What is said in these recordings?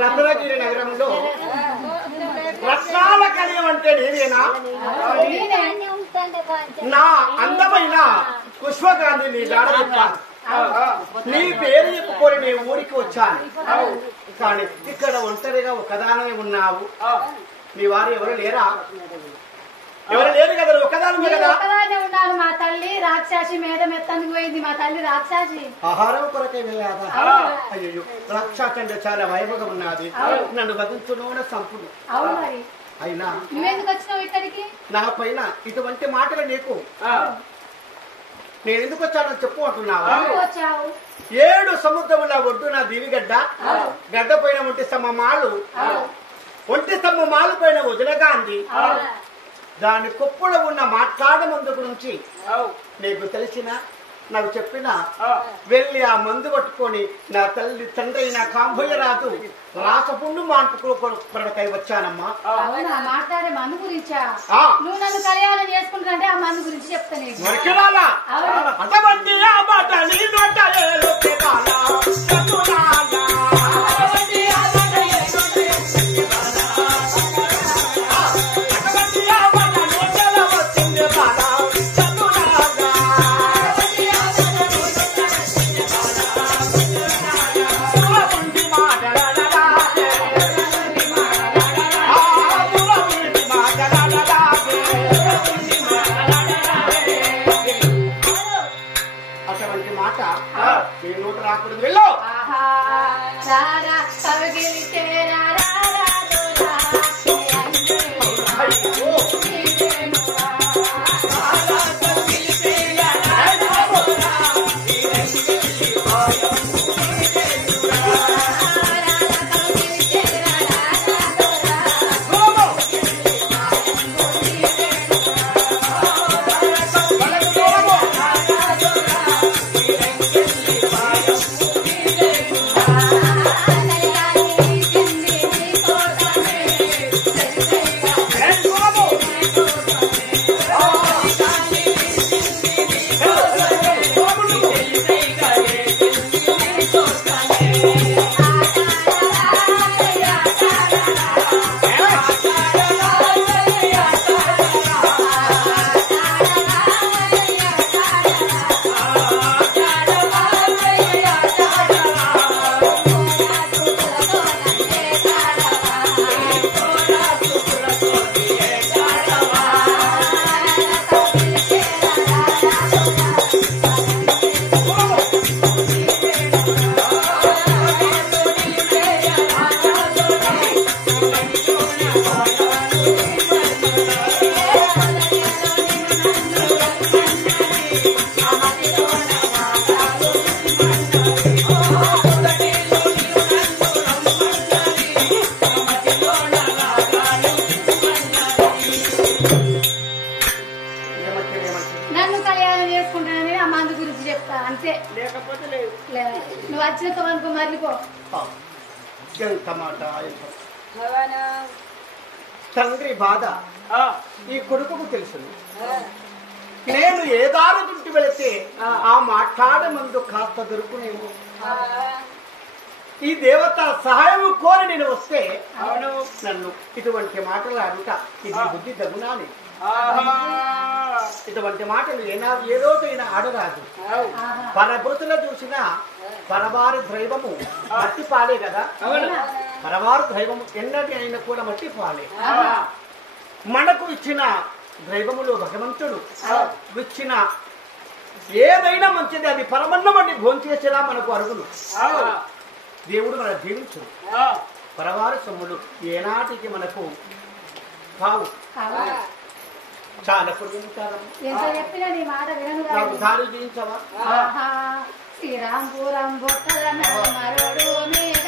రత్నగిరి నగరంలో రత్నాల కలయం అంటే నేనేనా? నా అందమైన పుష్పగాంధి నీ దాడ చెప్పాను. నీ పేరు చెప్పుకొని నీ ఊరికి వచ్చాను. కానీ ఇక్కడ ఒంటరిగా ఒకదానమే ఉన్నావు. నీ వారు ఎవరు లేరా? ఎవరు లేరు కదా, ఒకదాని కదా. ఉన్నాను. మా తల్లి రాక్షసి మేడం ఎత్తానికి పోయింది. మా తల్లి రాక్షసి ఆహారం కొరకే వేయాదా? అయ్యో, రాక్షసి అంటే చాలా వైభవం ఉన్నది. నన్ను వధించున్న సంపుడు. అయినా నువ్వెందుకు వచ్చినావు ఇక్కడికి? నా పైన ఇటువంటి మాటలు నీకు నేను ఎందుకు వచ్చానని చెప్పు అంటున్నావా? 7 సముద్రముల ఒడ్డున దివిగడ్డ గడ్డ పైన ఒంటి స్తంభ మాలు పైన వదిలగాంధీ దాని కుప్పలో ఉన్న మాట్లాడ మందు గురించి నీకు తెలిసిన నాకు చెప్పిన వెళ్ళి ఆ మందు పట్టుకొని నా తల్లి తండ్రి అయిన కాంభయ్యరాజు రాసపుండు మాన్పుకై వచ్చానమ్మా. మాట్లాడే మందు గురించా? నువ్వు నన్ను కళ్యాణం చేసుకుంటానంటే ఆ మందు గురించి చెప్తాను. నువ్వు వచ్చిన అనుకో మర్లిపో. తండ్రి బాధ ఈ కొడుకుకు తెలుసు. నేను ఏ దారి దుంటి వెళితే ఆ మాట్లాడే ముందు కాస్త దొరుకునేమో. ఈ దేవత సహాయము కోరి నేను వస్తే నన్ను ఇటువంటి మాటలు అడుగుతా ఇది బుద్ధి తగునాని ఇటువంటి మాటలు ఏ రోజైనా ఆడరాదు. పరభృతులు చూసిన పరవారి దైవము మట్టి పాలే కదా. పరవారు దైవము ఎన్నటి అయినా కూడా మట్టి పాలే. మనకు ఇచ్చిన దైవములో భగవంతుడు ఇచ్చిన ఏదైనా మంచిది అది పరమన్నం అంటే భోంచేసేలా మనకు అరుగును. దేవుడు మన జీవించు పరవారు సొమ్ములు ఏనాటికి మనకు కావు. చాలా పుణ్యకాలం నాకు దారి జీవించవా. శ్రీరాంపురం బొక్కల మరడు మీద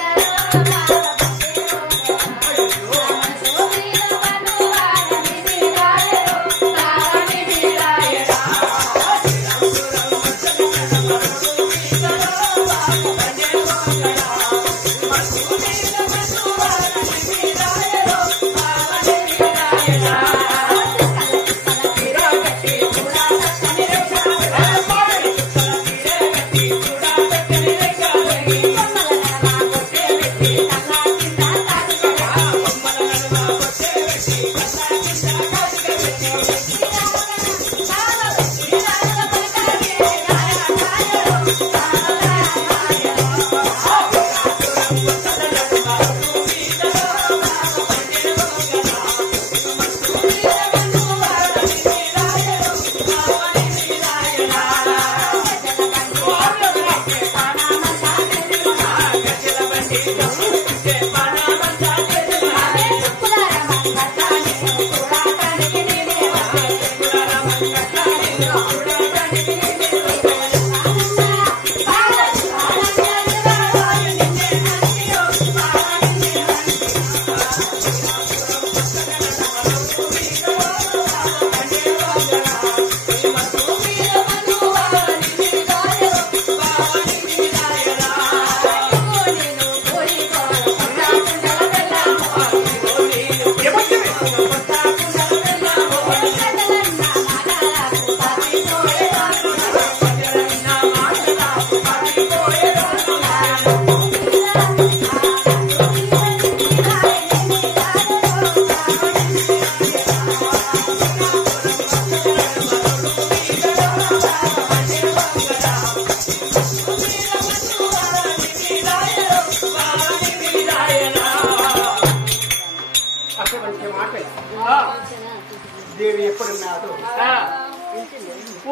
దేవి ఎప్పుడున్నాడు.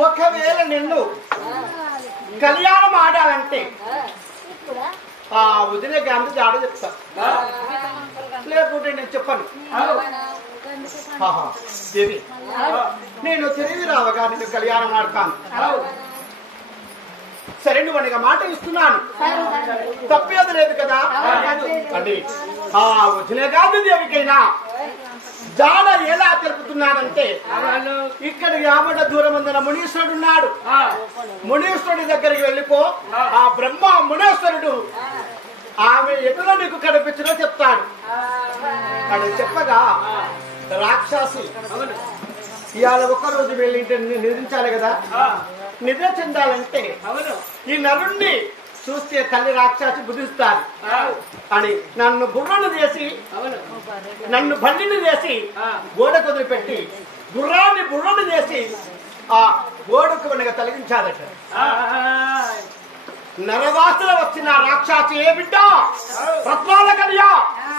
ఒకవేళ నిన్ను కళ్యాణం ఆడాలంటే ఆ వదిలే గాంధీ జాడ చెప్తా, లేకుంటే నేను చెప్పను. దేవి నేను తిరిగి రావగా నేను కళ్యాణం ఆడతాను. సరే నువ్వు అనగా మాట ఇస్తున్నాను, తప్పేది లేదు కదా. అంటే ఆ వదిలే గాంధీ దేవికైనా జాడ ఎలా తెలుపుతున్నానంటే ఇక్కడ యామడ దూరం ఉందన్న మునీశ్వరుడు ఉన్నాడు. మునీశ్వరుడి దగ్గరికి వెళ్ళిపో, ఆ బ్రహ్మ మునీశ్వరుడు ఆమె ఎదురు నీకు కనిపించడో చెప్తాడు అని చెప్పగా రాక్షసి ఇవాళ ఒక్కరోజు వెళ్ళి నిద్రించాలి కదా. నిద్ర చెందాలంటే ఈ నరుణ్ణి చూస్తే తల్లి రాక్షసి బుద్ధిస్తారు అని నన్ను గుర్రను చేసి నన్ను బండిని చేసి గోడ వదిలిపెట్టి బుర్రను చేసి ఆ గోడకు మనగా తొలగించాదట. నరవాసన వచ్చిన రాక్షసి ఏ బిడ్డ రత్నాల కన్యా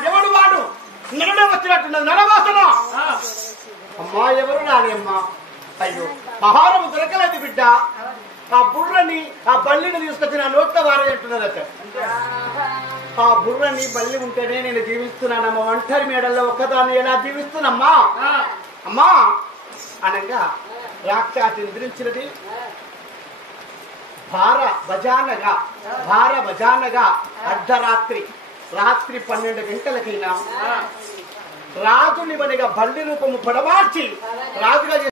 ఎవడు వాడు నరుడే వచ్చినట్టున్నది నరవాసన. అమ్మా ఎవరు రాని అమ్మా, అయ్యో ఆహారం దొరకలేదు బిడ్డ, ఆ బుర్రని ఆ బల్లిని తీసుకొచ్చి నా నోట్ల వారేట్టున్నదట. ఆ బుర్రని బల్లి ఉంటేనే నేను జీవిస్తున్నానమ్మా, ఒంటరి మేడల్లో ఒక్కదాన్ని ఎలా జీవిస్తున్నమ్మా అమ్మా అనగా రాక్షసి నిద్రించినది. భార భజానగా అర్ధరాత్రి రాత్రి 12 గంటలకైనా రాజుని మనగా బల్లి రూపము పడమార్చి రాజుగా